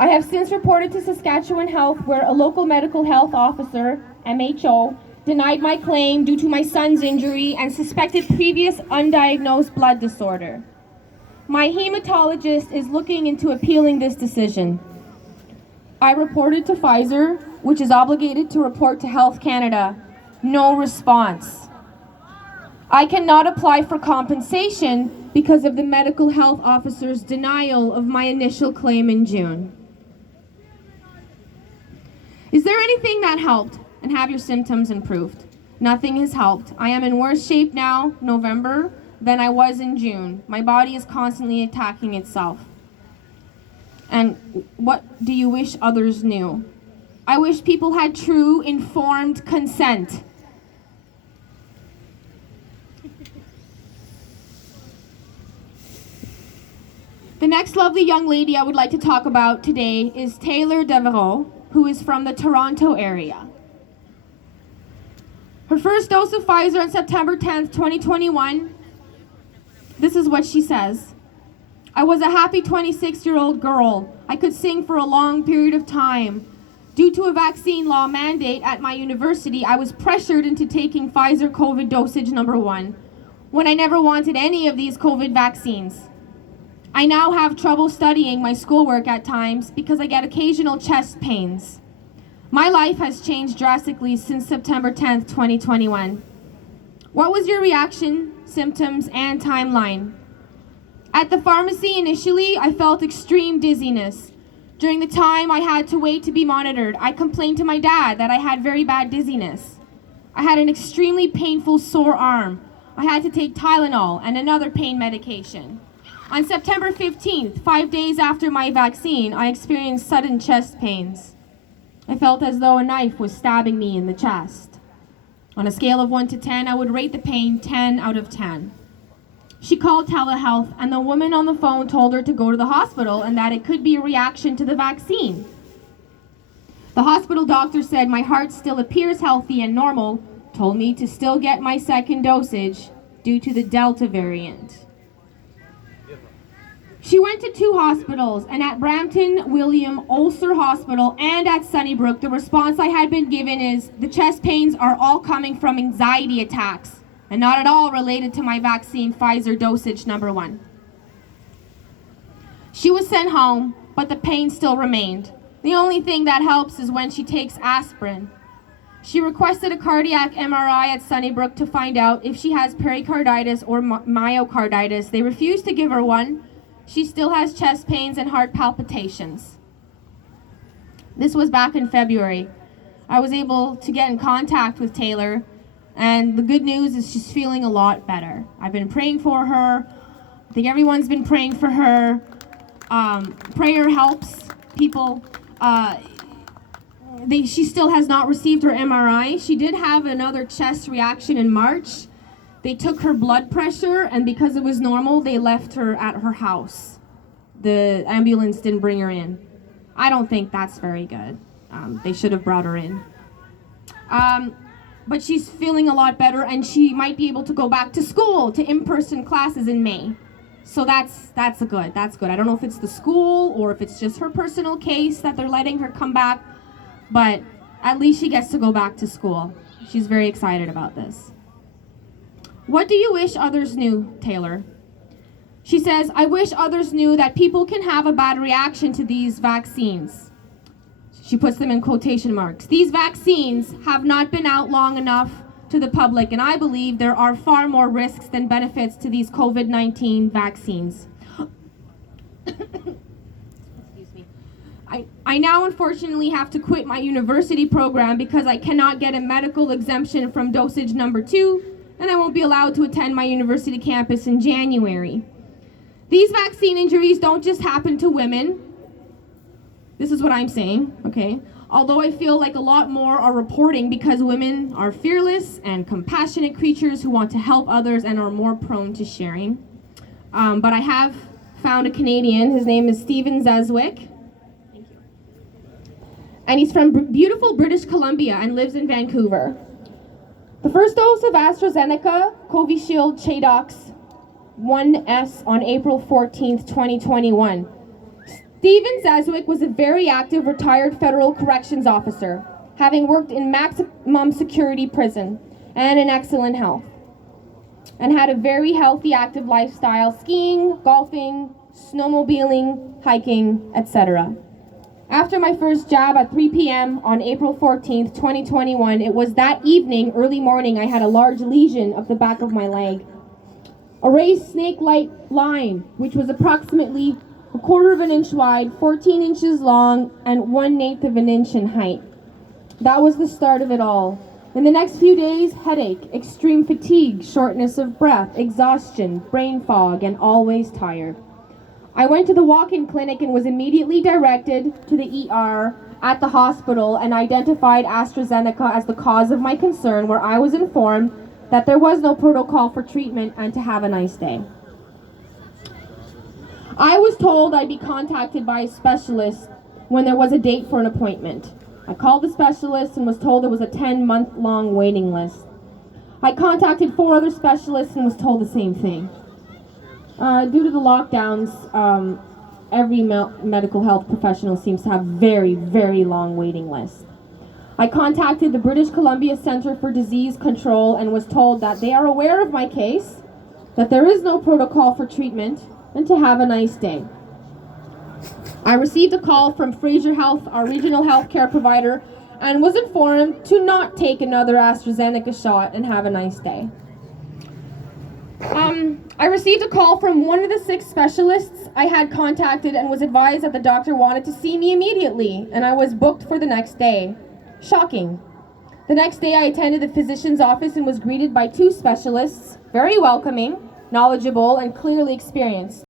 I have since reported to Saskatchewan Health, where a local medical health officer, MHO, denied my claim due to my son's injury and suspected previous undiagnosed blood disorder. My hematologist is looking into appealing this decision. I reported to Pfizer, which is obligated to report to Health Canada. No response. I cannot apply for compensation because of the medical health officer's denial of my initial claim in June. Is there anything that helped and have your symptoms improved? Nothing has helped. I am in worse shape now, November, than I was in June. My body is constantly attacking itself. And what do you wish others knew? I wish people had true, informed consent. The next lovely young lady I would like to talk about today is Taylor Devereaux, who is from the Toronto area. Her first dose of Pfizer on September 10th, 2021. This is what she says. I was a happy 26-year-old girl. I could sing for a long period of time. Due to a vaccine law mandate at my university, I was pressured into taking Pfizer COVID dosage number 1, when I never wanted any of these COVID vaccines. I now have trouble studying my schoolwork at times because I get occasional chest pains. My life has changed drastically since September 10th, 2021. What was your reaction, symptoms, and timeline? At the pharmacy initially, I felt extreme dizziness. During the time I had to wait to be monitored, I complained to my dad that I had very bad dizziness. I had an extremely painful sore arm. I had to take Tylenol and another pain medication. On September 15th, 5 days after my vaccine, I experienced sudden chest pains. I felt as though a knife was stabbing me in the chest. On a scale of 1 to 10, I would rate the pain 10 out of 10. She called telehealth, and the woman on the phone told her to go to the hospital and that it could be a reaction to the vaccine. The hospital doctor said my heart still appears healthy and normal, told me to still get my second dosage due to the Delta variant. She went to 2 hospitals, and at Brampton William Ulcer Hospital and at Sunnybrook, the response I had been given is, the chest pains are all coming from anxiety attacks and not at all related to my vaccine Pfizer dosage number 1. She was sent home, but the pain still remained. The only thing that helps is when she takes aspirin. She requested a cardiac MRI at Sunnybrook to find out if she has pericarditis or myocarditis. They refused to give her one. She still has chest pains and heart palpitations. This was back in February. I was able to get in contact with Taylor, and the good news is she's feeling a lot better. I've been praying for her. I think everyone's been praying for her. Prayer helps people. She still has not received her MRI. She did have another chest reaction in March. They took her blood pressure, and because it was normal, they left her at her house. The ambulance didn't bring her in. I don't think that's very good. They should have brought her in. But she's feeling a lot better, and she might be able to go back to school, to in-person classes in May. So that's good. That's good. I don't know if it's the school or if it's just her personal case that they're letting her come back, but at least she gets to go back to school. She's very excited about this. What do you wish others knew, Taylor? She says, I wish others knew that people can have a bad reaction to these vaccines. She puts them in quotation marks. These vaccines have not been out long enough to the public, and I believe there are far more risks than benefits to these COVID-19 vaccines. Excuse me. I now unfortunately have to quit my university program because I cannot get a medical exemption from dosage number 2, and I won't be allowed to attend my university campus in January. These vaccine injuries don't just happen to women. This is what I'm saying, okay? Although I feel like a lot more are reporting because women are fearless and compassionate creatures who want to help others and are more prone to sharing. But I have found a Canadian. His name is Stephen Zeswick. Thank you. And he's from beautiful British Columbia and lives in Vancouver. The first dose of AstraZeneca Covishield Chadox 1S on April 14th, 2021. Steven Zaswick was a very active retired federal corrections officer, having worked in maximum security prison and in excellent health, and had a very healthy, active lifestyle, skiing, golfing, snowmobiling, hiking, etc. After my first jab at 3 p.m. on April 14th, 2021, it was that evening, early morning, I had a large lesion up the back of my leg. A raised snake-like line, which was approximately 1/4 of an inch wide, 14 inches long, and 1/8 of an inch in height. That was the start of it all. In the next few days, headache, extreme fatigue, shortness of breath, exhaustion, brain fog, and always tired. I went to the walk-in clinic and was immediately directed to the ER at the hospital and identified AstraZeneca as the cause of my concern, where I was informed that there was no protocol for treatment and to have a nice day. I was told I'd be contacted by a specialist when there was a date for an appointment. I called the specialist and was told there was a 10-month-long waiting list. I contacted 4 other specialists and was told the same thing. Due to the lockdowns, every medical health professional seems to have very, very long waiting lists. I contacted the British Columbia Centre for Disease Control and was told that they are aware of my case, that there is no protocol for treatment, and to have a nice day. I received a call from Fraser Health, our regional healthcare provider, and was informed to not take another AstraZeneca shot and have a nice day. I received a call from one of the 6 specialists I had contacted and was advised that the doctor wanted to see me immediately, and I was booked for the next day. Shocking. The next day I attended the physician's office and was greeted by 2 specialists, very welcoming, knowledgeable, and clearly experienced.